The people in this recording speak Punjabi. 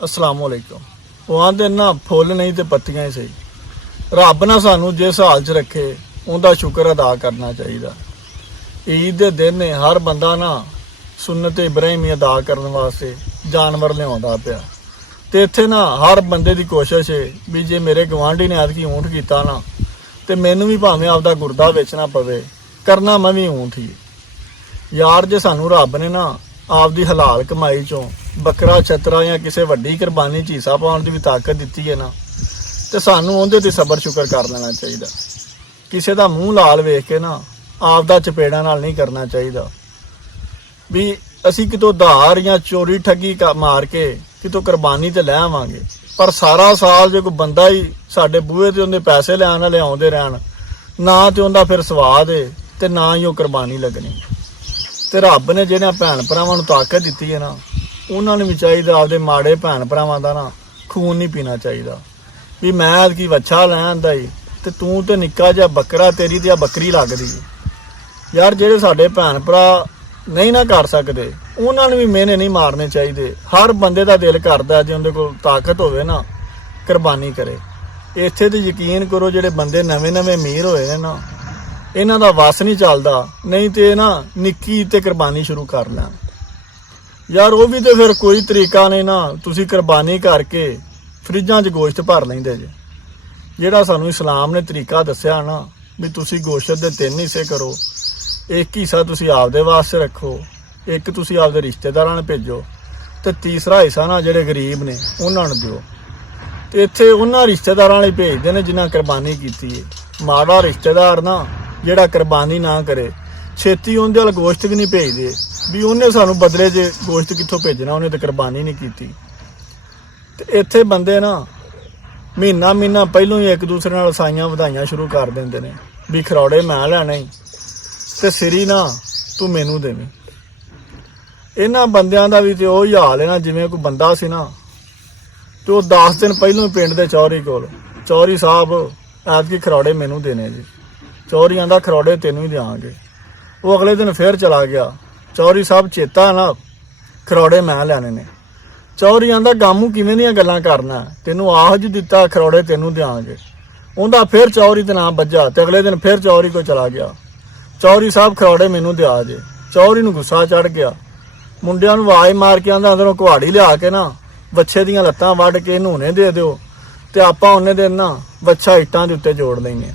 अस्सलाम वालेकुम। ਉਹ ਆਂਦੇ ਨਾ ਫੁੱਲ ਨਹੀਂ ਤੇ ਪੱਤੀਆਂ ਹੀ ਸਹੀ। ਰੱਬ ਨਾ ਸਾਨੂੰ ਜਿਸ ਹਾਲ 'ਚ ਰੱਖੇ ਉਹਦਾ ਸ਼ੁਕਰ ਅਦਾ ਕਰਨਾ ਚਾਹੀਦਾ। ਈਦ ਦੇ ਦਿਨ ਨੇ ਹਰ ਬੰਦਾ ਨਾ ਸੁਨਨਤ ਇਬਰਾਹੀਮੀ ਅਦਾ ਕਰਨ ਵਾਸਤੇ ਜਾਨਵਰ ਲਿਆਉਂਦਾ ਪਿਆ ਤੇ ਇੱਥੇ ਨਾ ਹਰ ਬੰਦੇ ਦੀ ਕੋਸ਼ਿਸ਼ ਹੈ ਵੀ ਜੇ ਮੇਰੇ ਗਵਾਂਢੀ ਨੇ ਐਤਕੀ ਊਂਠ ਕੀਤਾ ਨਾ ਤੇ ਮੈਨੂੰ ਵੀ ਭਾਵੇਂ ਆਪਦਾ ਗੁਰਦਾ ਵੇਚਣਾ ਪਵੇ, ਕਰਨਾ ਮੈਂ ਵੀ ਊਂਠ ਹੀ। ਯਾਰ ਜੇ ਸਾਨੂੰ ਰੱਬ ਨੇ ਨਾ ਆਪਦੀ ਹਲਾਲ ਕਮਾਈ ਚੋਂ ਬੱਕਰਾ ਛਤਰਾ ਜਾਂ ਕਿਸੇ ਵੱਡੀ ਕੁਰਬਾਨੀ 'ਚ ਹਿੱਸਾ ਪਾਉਣ ਦੀ ਵੀ ਤਾਕਤ ਦਿੱਤੀ ਹੈ ਨਾ ਤੇ ਸਾਨੂੰ ਉਹਦੇ ਤੇ ਸਬਰ ਸ਼ੁਕਰ ਕਰ ਲੈਣਾ ਚਾਹੀਦਾ। ਕਿਸੇ ਦਾ ਮੂੰਹ ਲਾਲ ਵੇਖ ਕੇ ਨਾ ਆਪਦਾ ਚਪੇੜਾਂ ਨਾਲ ਨਹੀਂ ਕਰਨਾ ਚਾਹੀਦਾ ਵੀ ਅਸੀਂ ਕਿਤੋਂ ਧਾਰ ਜਾਂ ਚੋਰੀ ਠੱਗੀ ਮਾਰ ਕੇ ਕਿਤੋਂ ਕੁਰਬਾਨੀ ਤੇ ਲੈ ਆਵਾਂਗੇ, ਪਰ ਸਾਰਾ ਸਾਲ ਜੇ ਕੋਈ ਬੰਦਾ ਹੀ ਸਾਡੇ ਬੂਹੇ ਤੇ ਉਹਦੇ ਪੈਸੇ ਲੈਣ ਵਾਲੇ ਆਉਂਦੇ ਰਹਿਣ ਨਾ ਤੇ ਉਹਦਾ ਫਿਰ ਸਵਾਦ ਹੈ ਤੇ ਨਾ ਹੀ ਉਹ ਕੁਰਬਾਨੀ ਲੱਗਣੀ। ਤੇ ਰੱਬ ਨੇ ਜਿਹੜਿਆਂ ਭੈਣ ਭਰਾਵਾਂ ਨੂੰ ਤਾਕਤ ਦਿੱਤੀ ਹੈ ਨਾ ਉਹਨਾਂ ਨੂੰ ਵੀ ਚਾਹੀਦਾ ਆਪਦੇ ਮਾੜੇ ਭੈਣ ਭਰਾਵਾਂ ਦਾ ਨਾ ਖੂਨ ਨਹੀਂ ਪੀਣਾ ਚਾਹੀਦਾ ਵੀ ਮੈਂ ਕੀ ਵੱਛਾ ਲੈ ਆਂਦਾ ਈ ਤੇ ਤੂੰ ਤੇ ਨਿੱਕਾ ਜਿਹਾ ਬੱਕਰਾ, ਤੇਰੀ ਤੇ ਆ ਬੱਕਰੀ ਲੱਗਦੀ। ਯਾਰ ਜਿਹੜੇ ਸਾਡੇ ਭੈਣ ਭਰਾ ਨਹੀਂ ਨਾ ਕਰ ਸਕਦੇ ਉਹਨਾਂ ਨੂੰ ਵੀ ਮਿਹਨੇ ਨਹੀਂ ਮਾਰਨੇ ਚਾਹੀਦੇ। ਹਰ ਬੰਦੇ ਦਾ ਦਿਲ ਕਰਦਾ ਜੇ ਉਹਦੇ ਕੋਲ ਤਾਕਤ ਹੋਵੇ ਨਾ ਕੁਰਬਾਨੀ ਕਰੇ। ਇੱਥੇ ਤੇ ਯਕੀਨ ਕਰੋ ਜਿਹੜੇ ਬੰਦੇ ਨਵੇਂ ਅਮੀਰ ਹੋਏ ਨੇ ਨਾ ਇਹਨਾਂ ਦਾ ਵਸ ਨਹੀਂ ਚੱਲਦਾ, ਨਹੀਂ ਤੇ ਨਾ ਨਿੱਕੀ ਤੇ ਕੁਰਬਾਨੀ ਸ਼ੁਰੂ ਕਰ ਲੈਣ। ਯਾਰ ਉਹ ਵੀ ਤੇ ਫਿਰ ਕੋਈ ਤਰੀਕਾ ਨਹੀਂ ਨਾ, ਤੁਸੀਂ ਕੁਰਬਾਨੀ ਕਰਕੇ ਫਰਿੱਜਾਂ 'ਚ ਗੋਸ਼ਤ ਭਰ ਲੈਂਦੇ ਜੇ। ਜਿਹੜਾ ਸਾਨੂੰ ਇਸਲਾਮ ਨੇ ਤਰੀਕਾ ਦੱਸਿਆ ਨਾ ਵੀ ਤੁਸੀਂ ਗੋਸ਼ਤ ਦੇ 3 ਹਿੱਸੇ ਕਰੋ, ਇੱਕ ਹਿੱਸਾ ਤੁਸੀਂ ਆਪਦੇ ਵਾਸਤੇ ਰੱਖੋ, ਇੱਕ ਤੁਸੀਂ ਆਪਦੇ ਰਿਸ਼ਤੇਦਾਰਾਂ ਨੂੰ ਭੇਜੋ ਤੇ ਤੀਸਰਾ ਹਿੱਸਾ ਨਾ ਜਿਹੜੇ ਗਰੀਬ ਨੇ ਉਹਨਾਂ ਨੂੰ ਦਿਓ। ਤੇ ਇੱਥੇ ਉਹਨਾਂ ਰਿਸ਼ਤੇਦਾਰਾਂ ਲਈ ਭੇਜਦੇ ਨੇ ਜਿਨ੍ਹਾਂ ਕੁਰਬਾਨੀ ਕੀਤੀ ਹੈ। ਮਾੜਾ ਰਿਸ਼ਤੇਦਾਰ ਨਾ ਜਿਹੜਾ ਕੁਰਬਾਨੀ ਨਾ ਕਰੇ ਛੇਤੀ ਉਹਦੇ ਵੱਲ ਗੋਸ਼ਤ ਵੀ ਨਹੀਂ ਭੇਜਦੇ ਵੀ ਉਹਨੇ ਸਾਨੂੰ ਬਦਲੇ 'ਚ ਗੋਸ਼ਤ ਕਿੱਥੋਂ ਭੇਜਣਾ, ਉਹਨੇ ਤਾਂ ਕੁਰਬਾਨੀ ਨਹੀਂ ਕੀਤੀ। ਤੇ ਇੱਥੇ ਬੰਦੇ ਨਾ ਮਹੀਨਾ ਪਹਿਲੋਂ ਹੀ ਇੱਕ ਦੂਸਰੇ ਨਾਲ ਸਾਈਆਂ ਵਧਾਈਆਂ ਸ਼ੁਰੂ ਕਰ ਦਿੰਦੇ ਨੇ ਵੀ ਖਰੌੜੇ ਮੈਂ ਲੈਣਾ ਹੀ ਤੇ ਸਿਰੀ ਨਾ ਤੂੰ ਮੈਨੂੰ ਦੇਵੀਂ। ਇਹਨਾਂ ਬੰਦਿਆਂ ਦਾ ਵੀ ਤੇ ਉਹੀ ਹਾਲ ਹੈ ਨਾ ਜਿਵੇਂ ਕੋਈ ਬੰਦਾ ਸੀ ਨਾ ਤੇ ਉਹ 10 ਦਿਨ ਪਹਿਲੋਂ ਪਿੰਡ ਦੇ ਚੌਧਰੀ ਕੋਲ, ਚੌਧਰੀ ਸਾਹਿਬ ਐਤਕੀ ਖਰੌੜੇ ਮੈਨੂੰ ਦੇਣੇ ਜੀ। ਚੌਧਰੀ ਆਂਦਾ ਖਰੌੜੇ ਤੈਨੂੰ ਹੀ ਦਿਆਂਗੇ। ਉਹ ਅਗਲੇ ਦਿਨ ਫਿਰ ਚਲਾ ਗਿਆ। ਚੌਧਰੀ ਸਾਹਿਬ ਚੇਤਾ ਨਾ ਖਰੌੜੇ ਮੈਂ ਲੈਣੇ ਨੇ। ਚੌਧਰੀ ਆਂਦਾ ਗਾਮੂ ਕਿਵੇਂ ਦੀਆਂ ਗੱਲਾਂ ਕਰਨਾ, ਤੈਨੂੰ ਆਹਜ ਦਿੱਤਾ ਖਰੌੜੇ ਤੈਨੂੰ ਦਿਆਂਗੇ। ਉਹਦਾ ਫਿਰ ਚੌਧਰੀ ਤੇ ਨਾਮ ਵੱਜਾ ਤੇ ਅਗਲੇ ਦਿਨ ਫਿਰ ਚੌਧਰੀ ਕੋਲ ਚਲਾ ਗਿਆ। ਚੌਧਰੀ ਸਾਹਿਬ ਖਰੌੜੇ ਮੈਨੂੰ ਦਿਆ ਜੇ। ਚੌਧਰੀ ਨੂੰ ਗੁੱਸਾ ਚੜ ਗਿਆ, ਮੁੰਡਿਆਂ ਨੂੰ ਆਵਾਜ਼ ਮਾਰ ਕੇ ਆਂਦਾ ਅੰਦਰੋਂ ਕੁਹਾੜੀ ਲਿਆ ਕੇ ਨਾ ਵੱਛੇ ਦੀਆਂ ਲੱਤਾਂ ਵੱਢ ਕੇ ਇਹਨੂੰ ਹੁਣੇ ਦੇ ਦਿਓ ਤੇ ਆਪਾਂ ਉਹਨੇ ਦਿਨ ਨਾ ਵੱਛਾ ਇੱਟਾਂ ਦੇ ਉੱਤੇ ਜੋੜ ਲੈਂਦੇ।